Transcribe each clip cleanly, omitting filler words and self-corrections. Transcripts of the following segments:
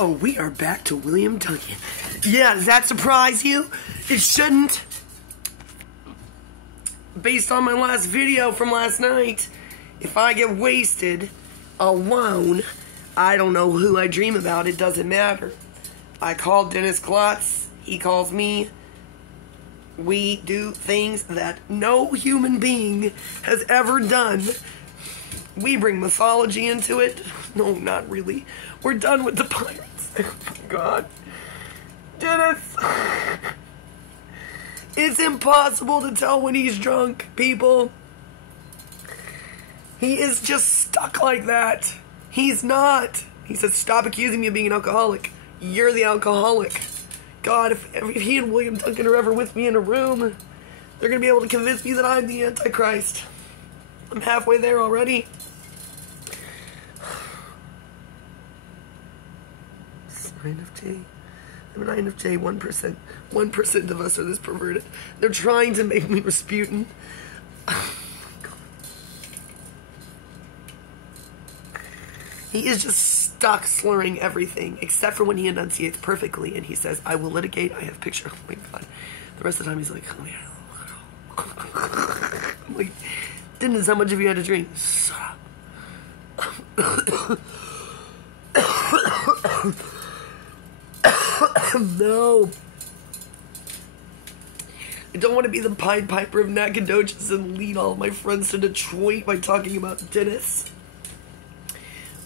Oh, we are back to William Duncan. Yeah, does that surprise you? It shouldn't. Based on my last video from last night, if I get wasted alone, I don't know who I dream about. It doesn't matter. I call Dennis Klotz. He calls me. We do things that no human being has ever done. We bring mythology into it. No, not really. We're done with the pirates. Oh my God. Dennis. It's impossible to tell when he's drunk, people. He is just stuck like that. He's not. He says, stop accusing me of being an alcoholic. You're the alcoholic. God, if he and William Duncan are ever with me in a room, they're going to be able to convince me that I'm the Antichrist. I'm halfway there already. 9 of J. I'm a 9 of J, 1%. 1% of us are this perverted. They're trying to make me Rasputin. He is just stuck slurring everything, except for when he enunciates perfectly and he says, I will litigate, I have picture. Oh my God. The rest of the time he's like, oh yeah. I'm like, Dennis, how much have you had to drink? No. I don't want to be the Pied Piper of Nacogdoches and lead all of my friends to Detroit by talking about Dennis.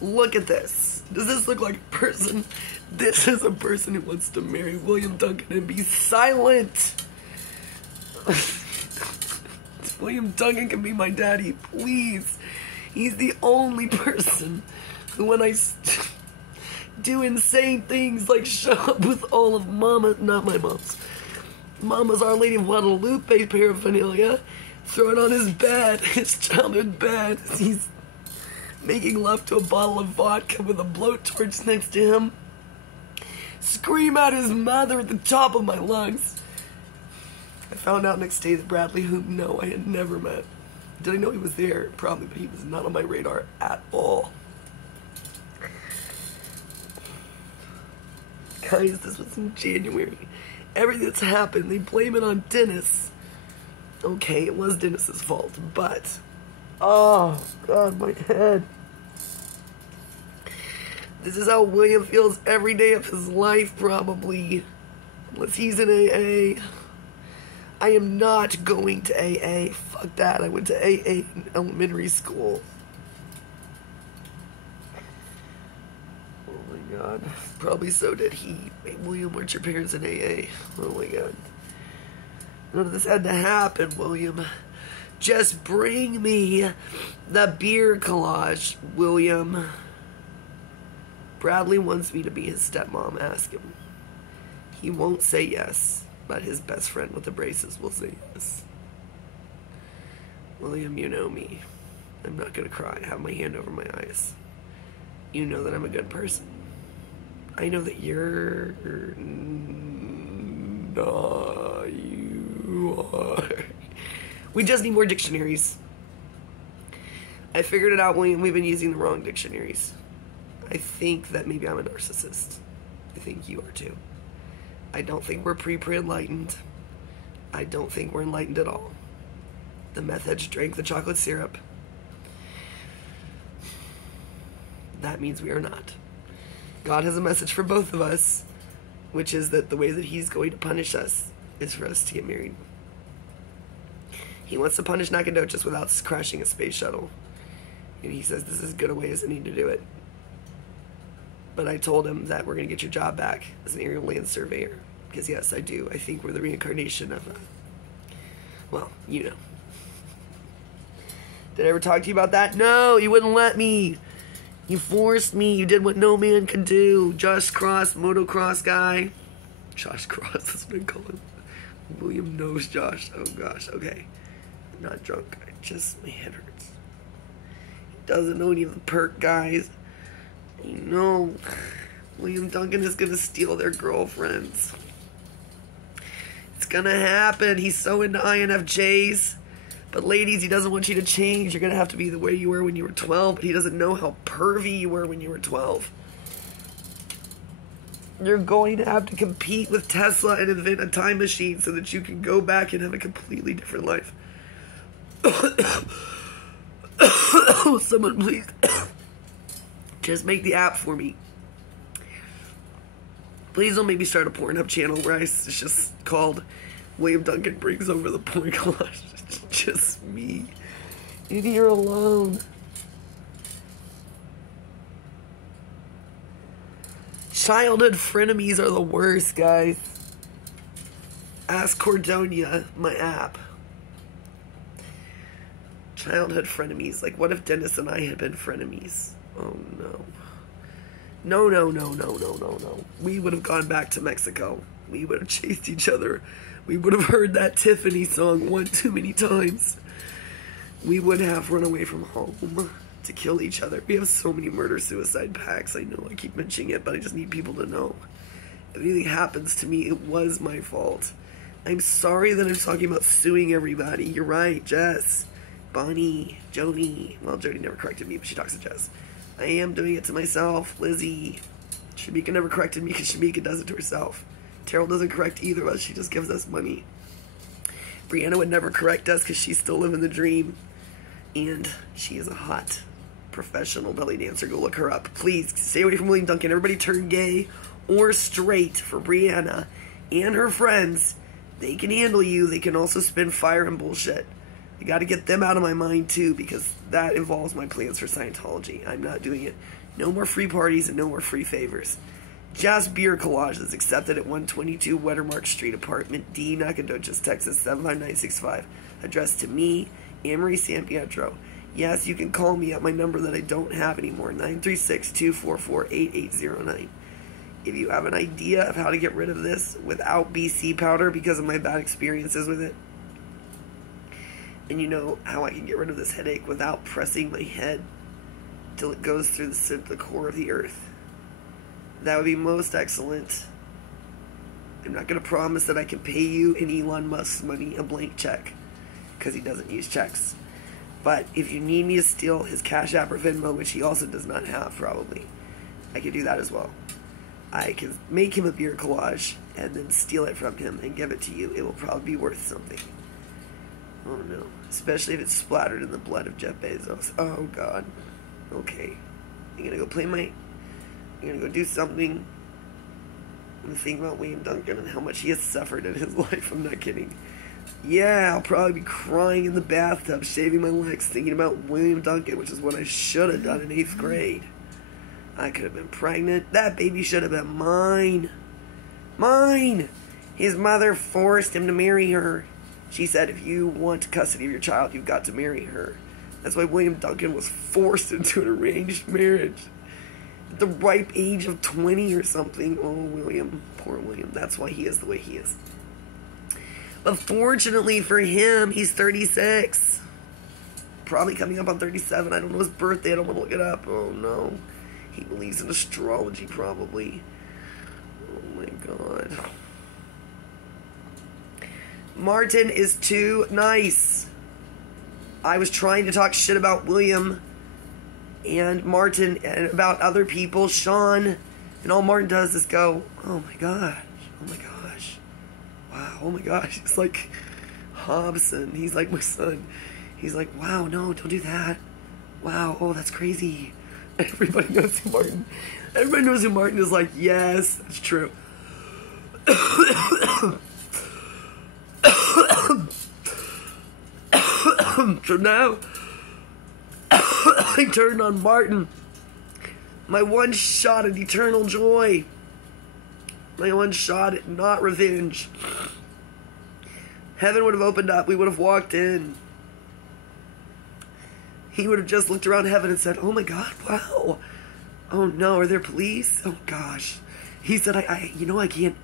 Look at this. Does this look like a person? This is a person who wants to marry William Duncan and be silent. William Duncan can be my daddy, please. He's the only person who, when I do insane things like show up with all of not my mom's, Mama's Our Lady of Guadalupe paraphernalia, throw it on his bed, his childhood bed. He's making love to a bottle of vodka with a blowtorch next to him. Scream at his mother at the top of my lungs. I found out next day that Bradley, whom no, I had never met. Did I know he was there? Probably, but he was not on my radar at all. Guys, this was in January. Everything that's happened, they blame it on Dennis. Okay, it was Dennis's fault, but oh God, my head. This is how William feels every day of his life, probably. Unless he's in AA. I am not going to AA. Fuck that. I went to AA in elementary school. Oh my God. Probably so did he. Hey, William, weren't your parents in AA? Oh my God. None of this had to happen, William. Just bring me the beer collage, William. Bradley wants me to be his stepmom. Ask him. He won't say yes, but his best friend with the braces will say yes. William, you know me. I'm not gonna cry. I have my hand over my eyes. You know that I'm a good person. I know that you're... No, you are. We just need more dictionaries. I figured it out, William. We've been using the wrong dictionaries. I think that maybe I'm a narcissist. I think you are too. I don't think we're pre-enlightened. I don't think we're enlightened at all. The meth heads drank the chocolate syrup. That means we are not. God has a message for both of us, which is that the way that he's going to punish us is for us to get married. He wants to punish Nacogdoches without crashing a space shuttle. And he says this is as good a as any to do it. But I told him that we're going to get your job back as an aerial land surveyor. Because yes, I do. I think we're the reincarnation of well, you know. Did I ever talk to you about that? No, you wouldn't let me. You forced me. You did what no man can do. Josh Cross, motocross guy. Josh Cross, that's what I call him. William knows Josh. Oh gosh, okay. I'm not drunk. My head hurts. He doesn't know any of the perk guys. You know, William Duncan is gonna steal their girlfriends. It's gonna happen. He's so into INFJs. But ladies, he doesn't want you to change. You're gonna have to be the way you were when you were 12, but he doesn't know how pervy you were when you were 12. You're going to have to compete with Tesla and invent a time machine so that you can go back and have a completely different life. Someone please just make the app for me. Please don't make me start a Pornhub channel where it's just called William Duncan Brings Over the Porn Collage. It's just me in here alone. Childhood frenemies are the worst, guys. Ask Cordonia, my app. Childhood frenemies. Like, what if Dennis and I had been frenemies? Oh, no. No, no, no, no, no, no, no. We would have gone back to Mexico. We would have chased each other. We would have heard that Tiffany song one too many times. We would have run away from home to kill each other. We have so many murder-suicide pacts. I know I keep mentioning it, but I just need people to know. If anything happens to me, it was my fault. I'm sorry that I'm talking about suing everybody. You're right, Jess. Bonnie, Joni. Well, Joni never corrected me, but she talks to Jess. I am doing it to myself. Lizzie. Shamika never corrected me because Shamika does it to herself. Terrell doesn't correct either of us. She just gives us money. Brianna would never correct us because she's still living the dream. And she is a hot professional belly dancer. Go look her up. Please stay away from William Duncan. Everybody turn gay or straight for Brianna and her friends. They can handle you. They can also spin fire and bullshit. I got to get them out of my mind too, because that involves my plans for Scientology. I'm not doing it. No more free parties and no more free favors. Just beer collages accepted at 122 Wettermark Street, apartment D, Nacogdoches, Texas 75965. Addressed to me, Anne-Marie San Pietro. Yes, you can call me at my number that I don't have anymore, 936-244-8809. If you have an idea of how to get rid of this without BC powder because of my bad experiences with it, and you know how I can get rid of this headache without pressing my head till it goes through the core of the earth, that would be most excellent. I'm not going to promise that I can pay you in Elon Musk's money a blank check, because he doesn't use checks. But if you need me to steal his Cash App or Venmo, which he also does not have probably, I could do that as well. I can make him a beer collage and then steal it from him and give it to you. It will probably be worth something. Oh no. Especially if it's splattered in the blood of Jeff Bezos. Oh god. Okay. I'm gonna go I'm gonna go do something. I'm gonna think about William Duncan and how much he has suffered in his life. I'm not kidding. Yeah, I'll probably be crying in the bathtub, shaving my legs, thinking about William Duncan, which is what I should have done in 8th grade. I could have been pregnant. That baby should have been mine. Mine! His mother forced him to marry her. She said, if you want custody of your child, you've got to marry her. That's why William Duncan was forced into an arranged marriage. At the ripe age of 20 or something. Oh, William. Poor William. That's why he is the way he is. But fortunately for him, he's 36. Probably coming up on 37. I don't know his birthday. I don't want to look it up. Oh, no. He believes in astrology, probably. Oh, my God. Martin is too nice. I was trying to talk shit about William and Martin and about other people, Sean, and all Martin does is go, oh my gosh, oh my gosh, wow, oh my gosh. It's like Hobson. He's like my son. He's like, wow, no, don't do that. Wow, oh, that's crazy. Everybody knows who Martin. Everybody knows who Martin is. Like, yes, that's true. So now, I turned on Martin. My one shot at eternal joy. My one shot at not revenge. Heaven would have opened up. We would have walked in. He would have just looked around heaven and said, oh my God, wow. Oh no, are there police? Oh gosh. He said, I can't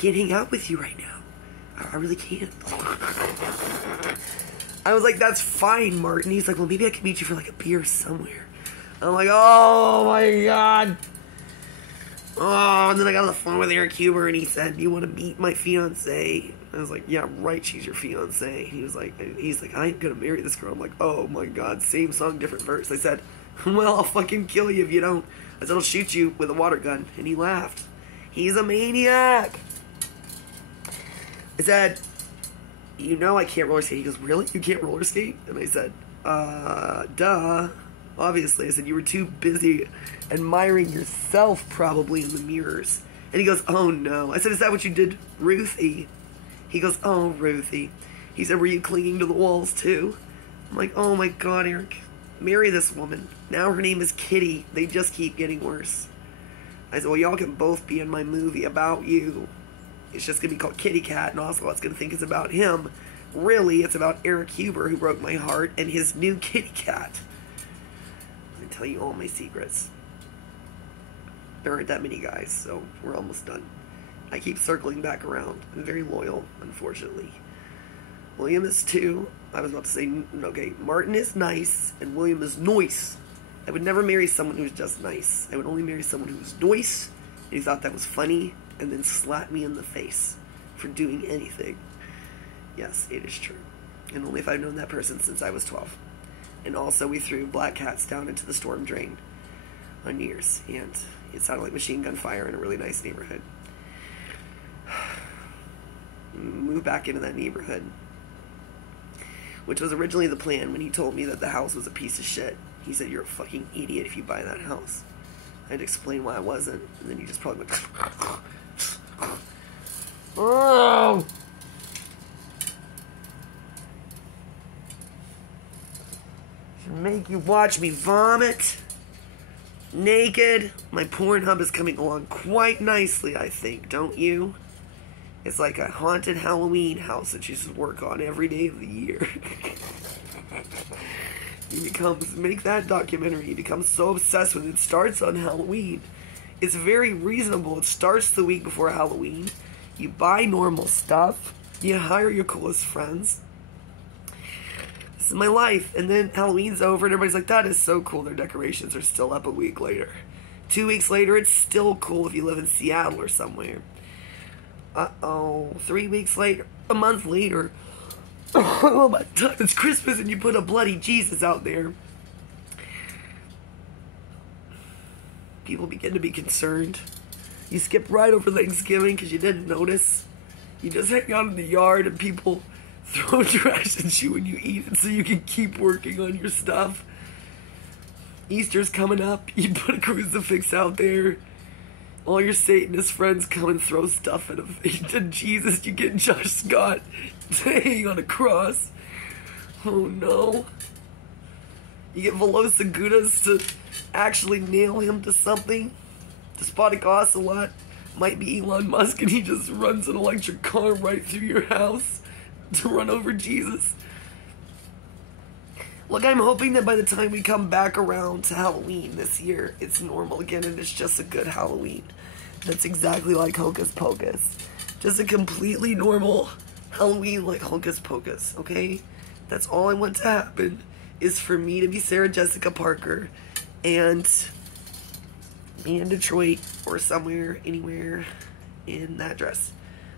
hang out with you right now. I really can't. I was like, that's fine, Martin. He's like, well, maybe I can meet you for like a beer somewhere. I'm like, oh my God. Oh, and then I got on the phone with Eric Huber and he said, you want to meet my fiance? I was like, yeah, right, she's your fiance. He's like, I ain't gonna marry this girl. I'm like, oh my God, same song, different verse. I said, well, I'll fucking kill you if you don't. I said, I'll shoot you with a water gun. And he laughed. He's a maniac. I said, you know I can't roller skate. He goes, really? You can't roller skate? And I said, duh. Obviously. I said, you were too busy admiring yourself probably in the mirrors. And he goes, oh no. I said, is that what you did, Ruthie? He goes, oh, Ruthie. He said, were you clinging to the walls too? I'm like, oh my God, Eric. Marry this woman. Now her name is Kitty. They just keep getting worse. I said, well, y'all can both be in my movie about you. It's just going to be called Kitty Cat, and Ocelot's going to think it's about him. Really, it's about Eric Huber, who broke my heart, and his new kitty cat. I tell you all my secrets. There aren't that many guys, so we're almost done. I keep circling back around. I'm very loyal, unfortunately. William is 2. I was about to say, okay, Martin is nice, and William is nice. I would never marry someone who's just nice. I would only marry someone who's nice, and who thought that was funny, and then slap me in the face for doing anything. Yes, it is true. And only if I've known that person since I was 12. And also, we threw black cats down into the storm drain on New Year's, and it sounded like machine gun fire in a really nice neighborhood. Moved back into that neighborhood, which was originally the plan when he told me that the house was a piece of shit. He said, you're a fucking idiot if you buy that house. I had to explain why I wasn't, and then he just probably went, oh! Should make you watch me vomit. Naked. My Pornhub is coming along quite nicely, I think, don't you? It's like a haunted Halloween house that you should work on every day of the year. Make that documentary. You become so obsessed with it. It starts on Halloween. It's very reasonable. It starts the week before Halloween. You buy normal stuff. You hire your coolest friends. This is my life. And then Halloween's over and everybody's like, that is so cool. Their decorations are still up a week later. 2 weeks later, it's still cool if you live in Seattle or somewhere. Uh-oh. 3 weeks later, a month later, oh my God, it's Christmas and you put a bloody Jesus out there. People begin to be concerned. You skip right over Thanksgiving because you didn't notice. You just hang out in the yard and people throw trash at you when you eat it so you can keep working on your stuff. Easter's coming up. You put a crucifix out there. All your Satanist friends come and throw stuff at him. To Jesus, you get Josh Scott hanging on a cross. Oh no. You get Velosa Gudas to actually nail him to something. Despotic Ocelot might be Elon Musk and he just runs an electric car right through your house to run over Jesus. Look, I'm hoping that by the time we come back around to Halloween this year, it's normal again and it's just a good Halloween. That's exactly like Hocus Pocus. Just a completely normal Halloween like Hocus Pocus, okay? That's all I want to happen, is for me to be Sarah Jessica Parker and be in Detroit or somewhere, anywhere in that dress.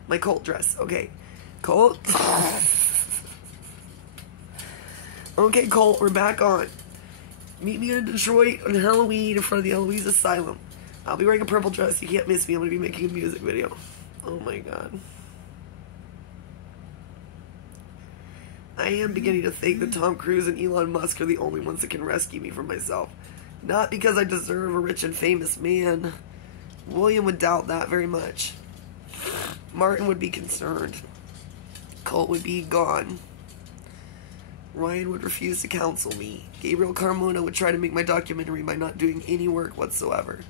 My Colt dress, okay. Colt. Okay, Colt, we're back on. Meet me in Detroit on Halloween in front of the Eloise Asylum. I'll be wearing a purple dress. You can't miss me. I'm going to be making a music video. Oh my God. I am beginning to think that Tom Cruise and Elon Musk are the only ones that can rescue me from myself. Not because I deserve a rich and famous man. William would doubt that very much. Martin would be concerned. Colt would be gone. Ryan would refuse to counsel me. Gabriel Carmona would try to make my documentary by not doing any work whatsoever.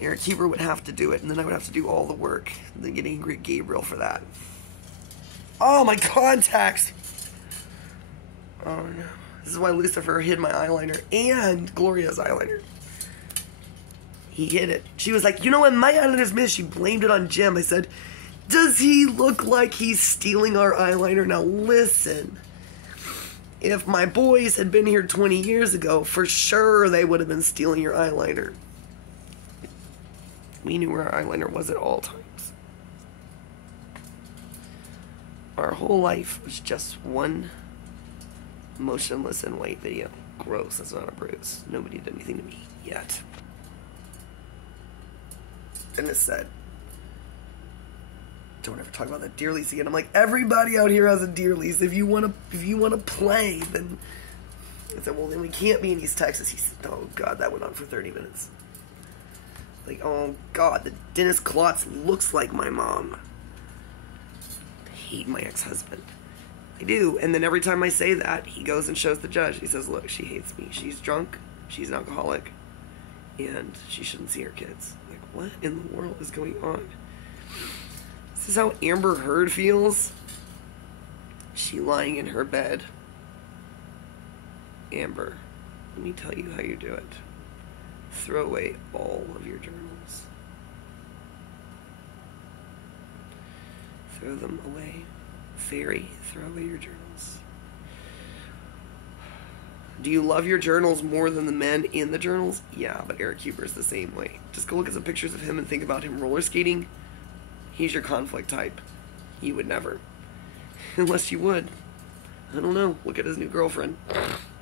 Eric Huber would have to do it, and then I would have to do all the work, and then get angry at Gabriel for that. Oh, my contacts! Oh, no. This is why Lucifer hid my eyeliner and Gloria's eyeliner. He hid it. She was like, you know what, my eyeliner's missed. She blamed it on Jim. I said, does he look like he's stealing our eyeliner? Now listen. If my boys had been here 20 years ago, for sure they would have been stealing your eyeliner. We knew where our eyeliner was at all times. Our whole life was just one motionless and white video. Gross, that's not a bruise. Nobody did anything to me yet. Dennis said, don't ever talk about that deer lease again. I'm like, everybody out here has a deer lease. If you want to play, then... I said, well, then we can't be in East Texas. He said, oh, God, that went on for 30 minutes. Like, oh, God, the Dennis Klotz looks like my mom. I hate my ex-husband. I do. And then every time I say that, he goes and shows the judge. He says, look, she hates me. She's drunk. She's an alcoholic. And she shouldn't see her kids. Like, what in the world is going on? This is how Amber Heard feels. She lying in her bed. Amber, let me tell you how you do it. Throw away all of your journals. Throw them away. Fairy, throw away your journals. Do you love your journals more than the men in the journals? Yeah, but Eric Huber's the same way. Just go look at some pictures of him and think about him roller skating. He's your conflict type. You would never. Unless you would. I don't know. Look at his new girlfriend.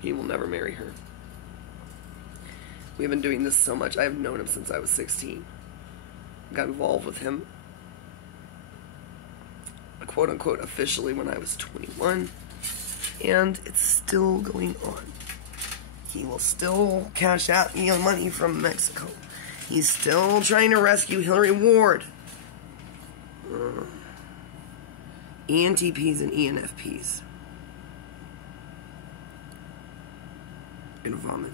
He will never marry her. We've been doing this so much. I have known him since I was 16. Got involved with him, quote-unquote, officially when I was 21. And it's still going on. He will still cash out money from Mexico. He's still trying to rescue Hillary Ward. ENTPs and ENFPs. Gonna vomit.